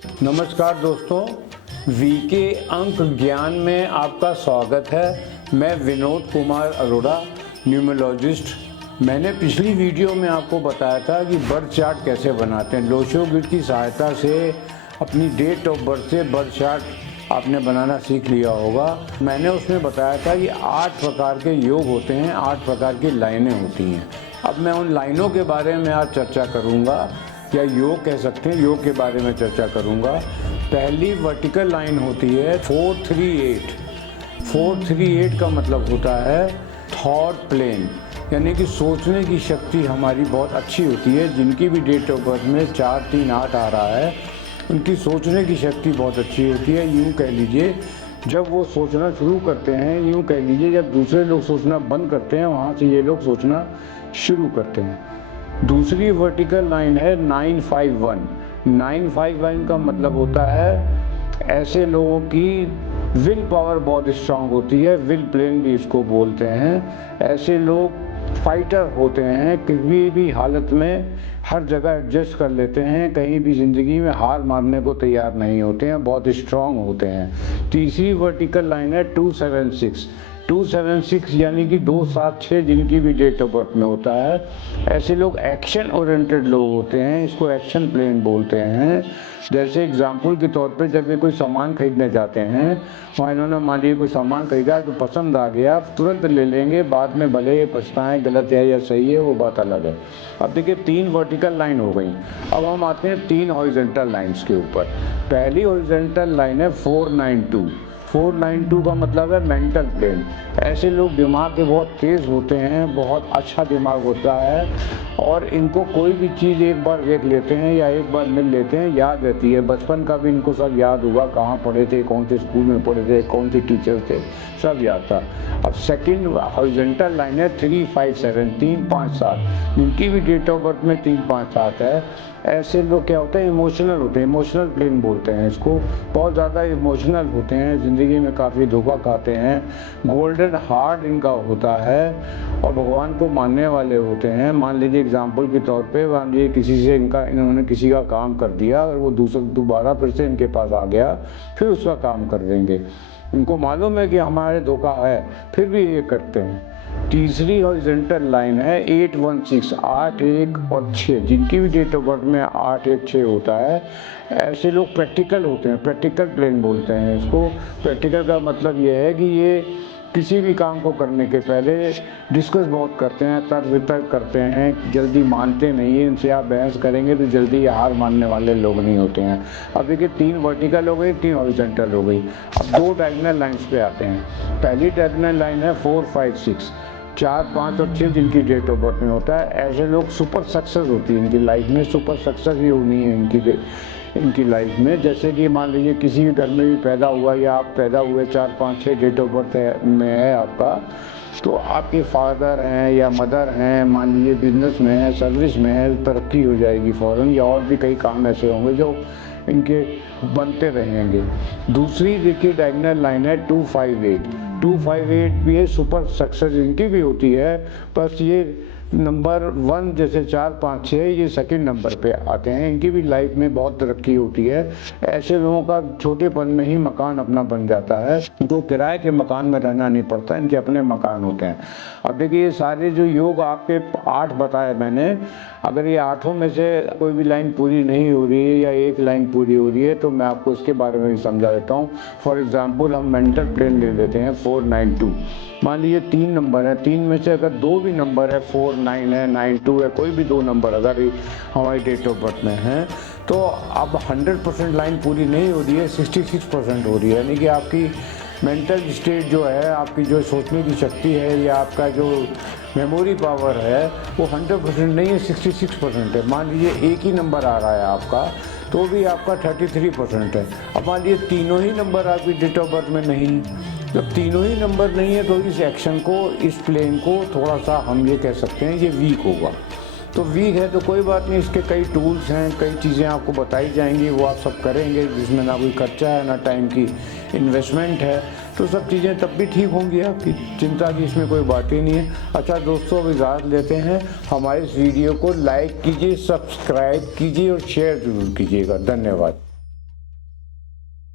नमस्कार दोस्तों, वीके अंक ज्ञान में आपका स्वागत है। मैं विनोद कुमार अरोड़ा, न्यूमरोलॉजिस्ट। मैंने पिछली वीडियो में आपको बताया था कि बर्थ चार्ट कैसे बनाते हैं। लोशो ग्रिड की सहायता से अपनी डेट ऑफ बर्थ से बर्थ चार्ट आपने बनाना सीख लिया होगा। मैंने उसमें बताया था कि 8 प्रकार के योग होते हैं, 8 प्रकार की लाइनें होती हैं। अब मैं उन लाइनों के बारे में आज चर्चा करूँगा, या योग कह सकते हैं, योग के बारे में चर्चा करूँगा। पहली वर्टिकल लाइन होती है 438। 438 का मतलब होता है थॉट प्लेन, यानी कि सोचने की शक्ति हमारी बहुत अच्छी होती है। जिनकी भी डेट ऑफ बर्थ में 438 आ रहा है, उनकी सोचने की शक्ति बहुत अच्छी होती है। यूँ कह लीजिए, जब वो सोचना शुरू करते हैं, यूँ कह लीजिए जब दूसरे लोग सोचना बंद करते हैं, वहाँ से ये लोग सोचना शुरू करते हैं। दूसरी वर्टिकल लाइन है 951। 951 का मतलब होता है ऐसे लोगों की विल पावर बहुत स्ट्रांग होती है, विल प्लेन भी इसको बोलते हैं। ऐसे लोग फाइटर होते हैं, किसी भी हालत में हर जगह एडजस्ट कर लेते हैं, कहीं भी ज़िंदगी में हार मानने को तैयार नहीं होते हैं, बहुत स्ट्रांग होते हैं। तीसरी वर्टिकल लाइन है 276। 276 यानी कि 276 जिनकी भी डेट ऑफ बर्थ में होता है। ऐसे लोग एक्शन ओरिएंटेड लोग होते हैं, इसको एक्शन प्लेन बोलते हैं। जैसे एग्जाम्पल के तौर पे जब ये कोई सामान खरीदने जाते हैं, वहाँ इन्होंने मान लीजिए कोई सामान खरीदा तो पसंद आ गया, तुरंत ले लेंगे, बाद में भले ये पछताएं गलत है या सही है वो बात अलग है। अब देखिए 3 वर्टिकल लाइन हो गई। अब हम आते हैं 3 हॉरिजॉन्टल लाइन्स के ऊपर। पहली हॉरिजॉन्टल लाइन है 492। 492 का मतलब है मेंटल प्लेन। ऐसे लोग दिमाग के बहुत तेज़ होते हैं, बहुत अच्छा दिमाग होता है, और इनको कोई भी चीज़ एक बार देख लेते हैं या एक बार मिल लेते हैं, याद रहती है। बचपन का भी इनको सब याद होगा, कहाँ पढ़े थे, कौन से स्कूल में पढ़े थे, कौन से टीचर थे, सब याद था। अब सेकंड हॉरिजॉन्टल लाइन है 357, 357, जिनकी भी डेट ऑफ बर्थ में 357 है। ऐसे लोग क्या होते हैं, इमोशनल होते हैं, इमोशनल प्लेन बोलते हैं इसको। बहुत ज़्यादा इमोशनल होते हैं, ज़िंदगी में काफ़ी धोखा खाते हैं। गोल्डन हार्ट इनका होता है और भगवान को मानने वाले होते हैं। मान लीजिए एग्जाम्पल के तौर पे, मान लीजिए किसी से इन्होंने किसी का काम कर दिया, अगर वो दोबारा फिर से इनके पास आ गया, फिर उसका काम कर देंगे। इनको मालूम है कि हमारे धोखा है, फिर भी ये करते हैं। तीसरी हॉरिजॉन्टल लाइन है 816, 8, 1 और 6, जिनकी भी डेट ऑफ बर्थ में 8, 1, 6 होता है। ऐसे लोग प्रैक्टिकल होते हैं, प्रैक्टिकल प्लेन बोलते हैं इसको। प्रैक्टिकल का मतलब ये है कि ये किसी भी काम को करने के पहले डिस्कस बहुत करते हैं, तर्क वितर्क करते हैं, जल्दी मानते नहीं हैं। इनसे आप बहस करेंगे तो जल्दी हार मानने वाले लोग नहीं होते हैं। अब देखिए 3 वर्टिकल हो गई, 3 हॉरिजॉन्टल हो गई। अब 2 डायगोनल लाइन्स पे आते हैं। पहली डायगोनल लाइन है 456, 4, 5 और 6 जिनकी डेट ऑफ बर्थ में होता है। ऐसे लोग सुपर सक्सेस होती है इनकी लाइफ में, सुपर सक्सेस ही होनी है इनकी लाइफ में। जैसे कि मान लीजिए किसी भी घर में भी पैदा हुआ, या आप पैदा हुए 4, 5, 6 डेट ऑफ बर्थ में है आपका, तो आपके फादर हैं या मदर हैं, मान लीजिए बिजनेस में है, सर्विस में है, तरक्की हो जाएगी फ़ौरन, या और भी कई काम ऐसे होंगे जो इनके बनते रहेंगे। दूसरी देखिए डायगोनल लाइन है 258। 258 भी ये सुपर सक्सेस इनकी भी होती है, बस ये नंबर 1 जैसे 4, 5, 6 ये सेकंड नंबर पे आते हैं। इनकी भी लाइफ में बहुत तरक्की होती है। ऐसे लोगों का छोटेपन में ही मकान अपना बन जाता है, तो किराए के मकान में रहना नहीं पड़ता, इनके अपने मकान होते हैं। अब देखिए ये सारे जो योग आपके 8 बताए मैंने, अगर ये 8 में से कोई भी लाइन पूरी नहीं हो रही है या एक लाइन पूरी हो रही है, तो मैं आपको इसके बारे में भी समझा देता हूँ। फॉर एग्जाम्पल हम मेंटल प्लेन ले लेते हैं 492। मान लीजिए 3 नंबर है, 3 में से अगर 2 भी नंबर है, 4, 9 है, 9, 2 है, कोई भी 2 नंबर अगर हमारी डेट ऑफ बर्थ में है, तो अब 100% लाइन पूरी नहीं हो रही है, 66% हो रही है। यानी कि आपकी मेंटल स्टेट जो है, आपकी जो सोचने की शक्ति है, या आपका जो मेमोरी पावर है, वो 100% नहीं है, 66% है। मान लीजिए एक ही नंबर आ रहा है आपका, तो भी आपका 33% है। अब मान लीजिए तीनों ही नंबर आपकी डेट ऑफ बर्थ में नहीं, जब तीनों ही नंबर नहीं है, तो इस एक्शन को, इस प्लेन को थोड़ा सा हम ये कह सकते हैं ये वीक होगा। तो वीक है तो कोई बात नहीं, इसके कई टूल्स हैं, कई चीज़ें आपको बताई जाएंगी, वो आप सब करेंगे, जिसमें ना कोई खर्चा है ना टाइम की इन्वेस्टमेंट है, तो सब चीज़ें तब भी ठीक होंगी, आपकी चिंता की इसमें कोई बात ही नहीं है। अच्छा दोस्तों, अब इजाज़त लेते हैं। हमारे इस वीडियो को लाइक कीजिए, सब्सक्राइब कीजिए और शेयर ज़रूर कीजिएगा। धन्यवाद।